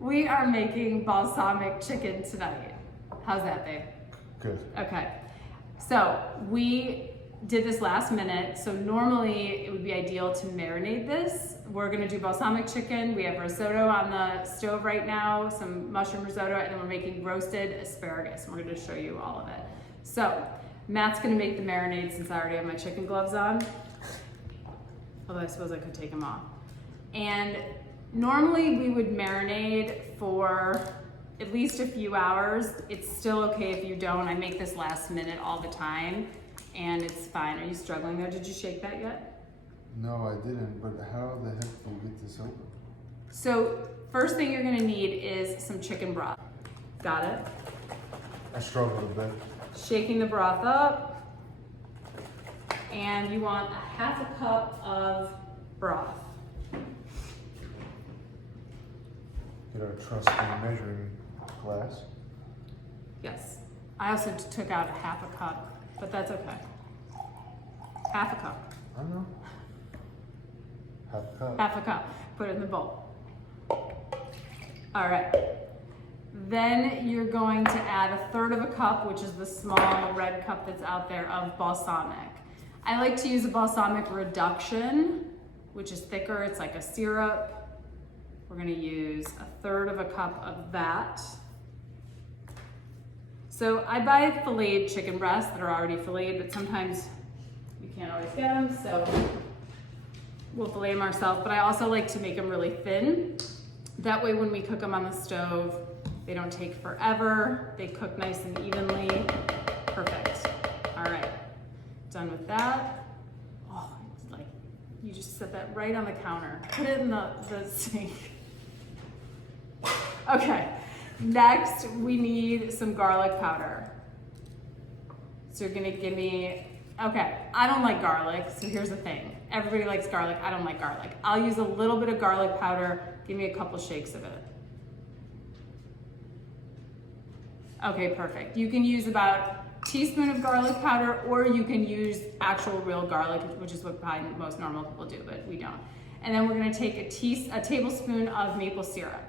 We are making balsamic chicken tonight. How's that, babe? Good. Okay. So we did this last minute. So normally it would be ideal to marinate this. We're gonna do balsamic chicken. We have risotto on the stove right now, some mushroom risotto, and then we're making roasted asparagus. We're gonna show you all of it. So Matt's gonna make the marinade since I already have my chicken gloves on. Although I suppose I could take them off. And normally we would marinate for at least a few hours. It's still okay if you don't. I make this last minute all the time and it's fine. Are you struggling there? Did you shake that yet? No, I didn't, but how the heck do you get this open? So first thing you're gonna need is some chicken broth. Got it? I struggle a bit. Shaking the broth up. And you want a half a cup of broth. Get our trusty measuring glass. Yes. I also took out a half a cup, but that's okay. Half a cup. I don't know. Half a cup. Half a cup. Put it in the bowl. All right. Then you're going to add 1/3 of a cup, which is the small red cup that's out there, of balsamic. I like to use a balsamic reduction, which is thicker. It's like a syrup. We're gonna use 1/3 of a cup of that. So I buy filleted chicken breasts that are already filleted, but sometimes we can't always get them, so we'll fillet them ourselves. But I also like to make them really thin. That way when we cook them on the stove, they don't take forever. They cook nice and evenly. Perfect. All right, done with that. Oh, it's like, you just set that right on the counter. Put it in the sink. Okay, next we need some garlic powder. So you're gonna give me, okay, I don't like garlic, so here's the thing. Everybody likes garlic, I don't like garlic. I'll use a little bit of garlic powder. Give me a couple shakes of it. Okay, perfect. You can use about a teaspoon of garlic powder, or you can use actual real garlic, which is what probably most normal people do, but we don't. And then we're gonna take a tablespoon of maple syrup.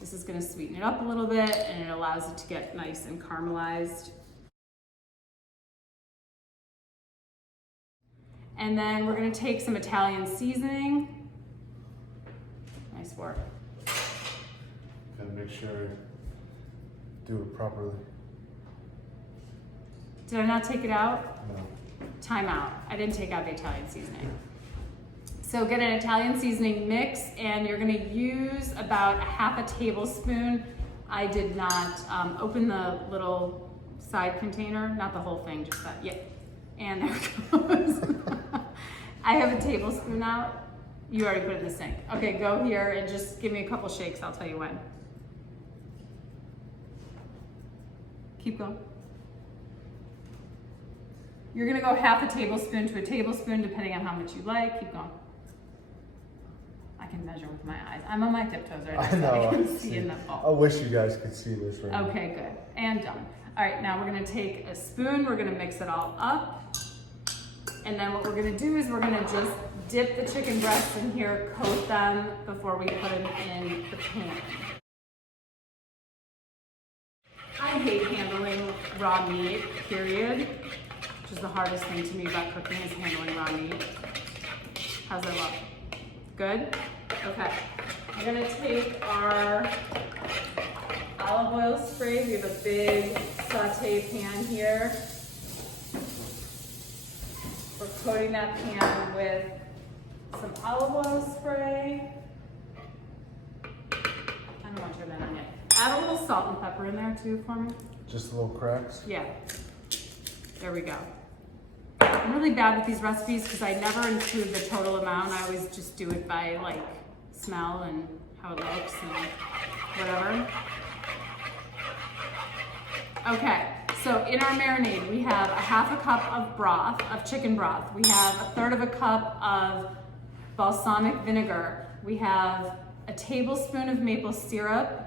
This is gonna sweeten it up a little bit and it allows it to get nice and caramelized. And then we're gonna take some Italian seasoning. Nice work. Gotta make sure I do it properly. Did I not take it out? No. Time out. I didn't take out the Italian seasoning. So get an Italian seasoning mix and you're gonna use about 1/2 tablespoon. I did not open the little side container, not the whole thing, just that, yeah. And there it goes. I have a tablespoon out. You already put it in the sink. Okay, go here and just give me a couple shakes, I'll tell you when. Keep going. You're gonna go 1/2 tablespoon to a tablespoon, depending on how much you like. Keep going. I can measure with my eyes. I'm on my tiptoes right now, I know. so I can see in the bowl. I wish you guys could see this right now. Okay, good. And done. All right, now we're gonna take a spoon, we're gonna mix it all up. And then what we're gonna do is we're gonna just dip the chicken breasts in here, coat them before we put them in the pan. I hate handling raw meat, period. Which is the hardest thing to me about cooking is handling raw meat. How's that look? Good? Okay. I'm gonna take our olive oil spray. We have a big saute pan here. We're coating that pan with some olive oil spray. I don't want to turn that on yet. Add a little salt and pepper in there too for me. Just little cracks? Yeah. There we go. I'm really bad with these recipes because I never include the total amount. I always just do it by like smell and how it looks and whatever. Okay, so in our marinade, we have 1/2 cup of broth, of chicken broth. We have 1/3 of a cup of balsamic vinegar. We have a tablespoon of maple syrup.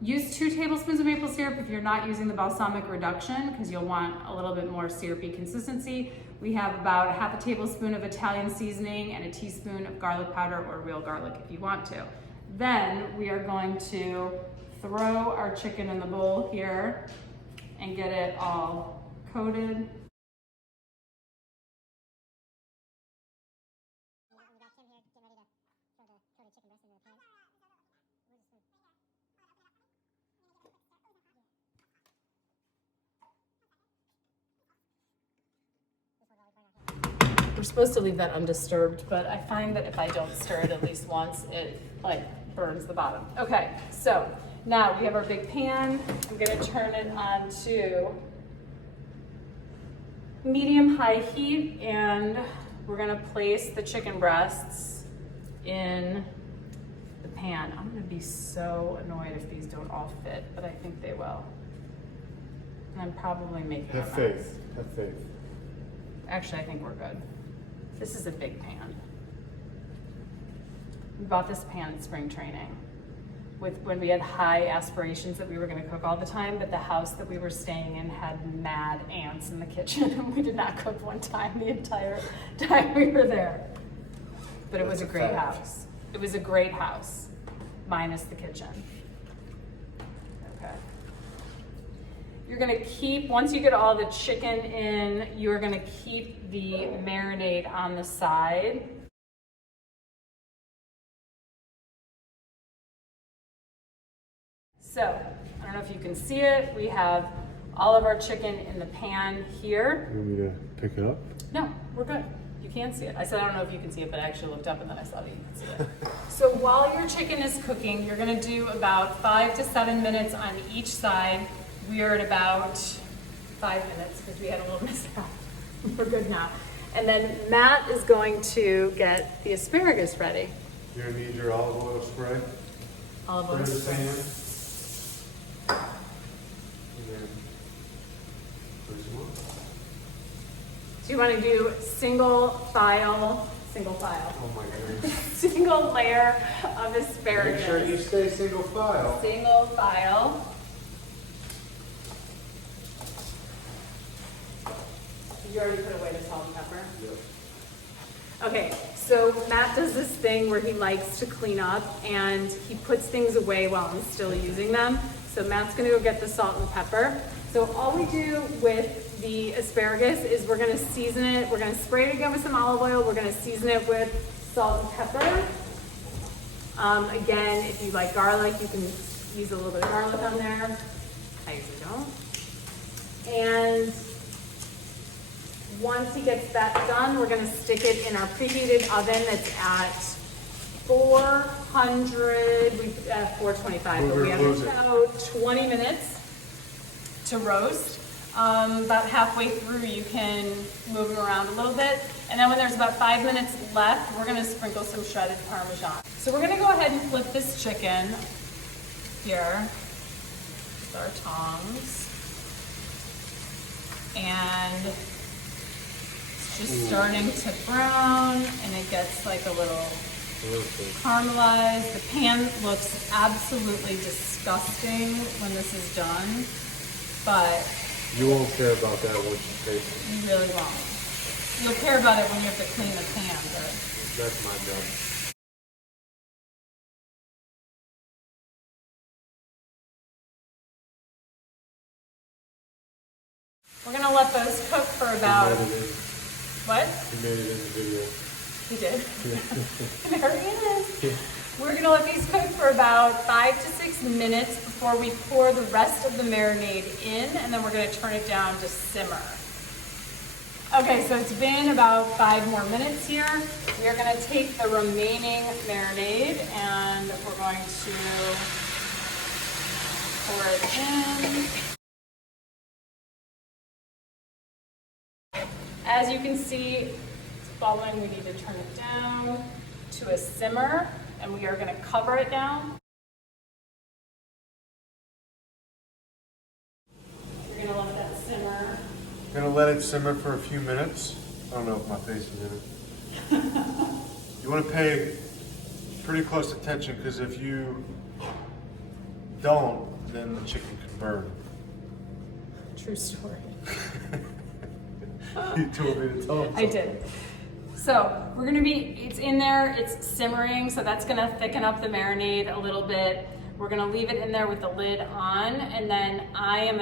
Use 2 tablespoons of maple syrup if you're not using the balsamic reduction, because you'll want a little bit more syrupy consistency. We have about 1/2 tablespoon of Italian seasoning and a teaspoon of garlic powder or real garlic if you want to. Then we are going to throw our chicken in the bowl here and get it all coated. We're supposed to leave that undisturbed, but I find that if I don't stir it at least once, it like burns the bottom. Okay, so now we have our big pan. I'm gonna turn it on to medium-high heat, and we're gonna place the chicken breasts in the pan. I'm gonna be so annoyed if these don't all fit, but I think they will. And I'm probably making a Have mess. faith. Have faith. Actually, I think we're good. This is a big pan. We bought this pan at spring training when we had high aspirations that we were gonna cook all the time, but the house that we were staying in had mad ants in the kitchen and we did not cook one time the entire time we were there. But it was a great house. It was a great house, minus the kitchen. Okay. You're gonna keep, once you get all the chicken in, you're gonna keep the marinade on the side. So, I don't know if you can see it, we have all of our chicken in the pan here. You want me to pick it up? No, we're good. You can't see it. I said, I don't know if you can see it, but I actually looked up and then I saw that you could see it. So while your chicken is cooking, you're gonna do about 5 to 7 minutes on each side. We are at about 5 minutes because we had a little mishap. We're good now. And then Matt is going to get the asparagus ready. You're gonna need your olive oil spray. Olive Put oil it in the spray. pan. And then put some on. So you want to do single file, Oh my goodness. single layer of asparagus. Make sure you stay single file. Single file. You already put away the salt and pepper? Yep. Okay, so Matt does this thing where he likes to clean up and he puts things away while I'm still using them. So Matt's gonna go get the salt and pepper. So all we do with the asparagus is we're gonna season it, we're gonna spray it again with some olive oil, we're gonna season it with salt and pepper. Again, if you like garlic, you can use a little bit of garlic on there. I usually don't. And once he gets that done, we're gonna stick it in our preheated oven that's at 400, 425, but we have about 20 minutes to roast. About halfway through, you can move them around a little bit. And then when there's about 5 minutes left, we're gonna sprinkle some shredded Parmesan. So we're gonna go ahead and flip this chicken here with our tongs. And it's just starting to brown and it gets like a little caramelized. The pan looks absolutely disgusting when this is done, but You won't care about that once you taste it. you really won't. You'll care about it when you have to clean the pan, but That's my job. we're gonna let those cook for about, what? You made it in the video. He did. There he is. We're gonna let these cook for about 5 to 6 minutes before we pour the rest of the marinade in, and then we're gonna turn it down to simmer. Okay, so it's been about 5 more minutes here. We are gonna take the remaining marinade and we're going to pour it in. As you can see, it's bubbling. We need to turn it down to a simmer, and we are going to cover it down. We're going to let that simmer. Gonna let it simmer for a few minutes. I don't know if my face is in it. You want to pay pretty close attention because if you don't, then the chicken can burn. True story. You told me to tell him I did. So it's in there, it's simmering, so that's gonna thicken up the marinade a little bit. We're gonna leave it in there with the lid on, and then I am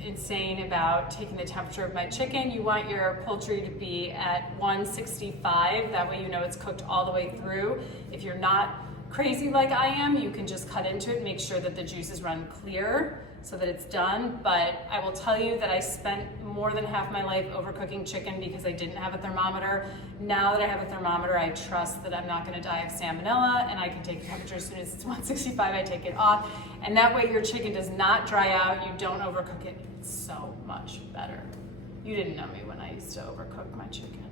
insane about taking the temperature of my chicken. You want your poultry to be at 165, that way you know it's cooked all the way through. If you're not crazy like I am, you can just cut into it, make sure that the juices run clear so that it's done. But I will tell you that I spent more than half my life overcooking chicken because I didn't have a thermometer. Now that I have a thermometer, I trust that I'm not gonna die of salmonella, and I can take the temperature as soon as it's 165, I take it off. And that way your chicken does not dry out, you don't overcook it. It's so much better. You didn't know me when I used to overcook my chicken.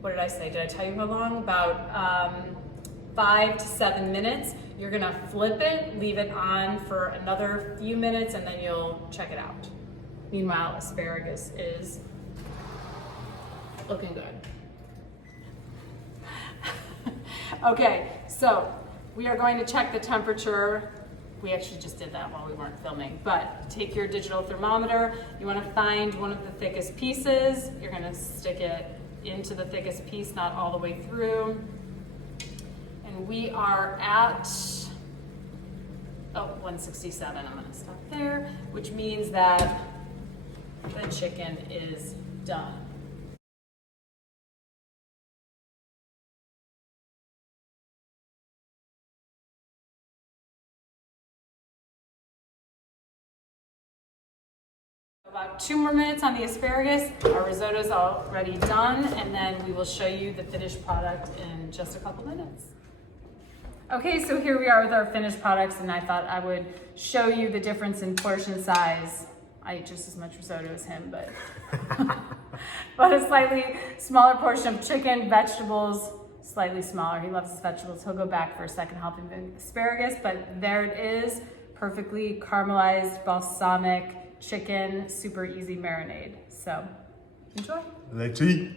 What did I say? Did I tell you how long? About 5 to 7 minutes. You're gonna flip it, leave it on for another few minutes, and then you'll check it out. Meanwhile, asparagus is looking good. Okay, so we are going to check the temperature. We actually just did that while we weren't filming, but take your digital thermometer. You wanna find one of the thickest pieces. You're gonna stick it into the thickest piece, not all the way through. And we are at 167, I'm gonna stop there, which means that the chicken is done. About 2 more minutes on the asparagus. Our risotto's already done, and then we will show you the finished product in just a couple minutes. Okay, so here we are with our finished products, and I thought I would show you the difference in portion size. I ate just as much risotto as him, but but a slightly smaller portion of chicken, vegetables, slightly smaller. He loves his vegetables. He'll go back for a second helping the asparagus, but there it is, perfectly caramelized balsamic chicken, super easy marinade. So enjoy. Let's eat.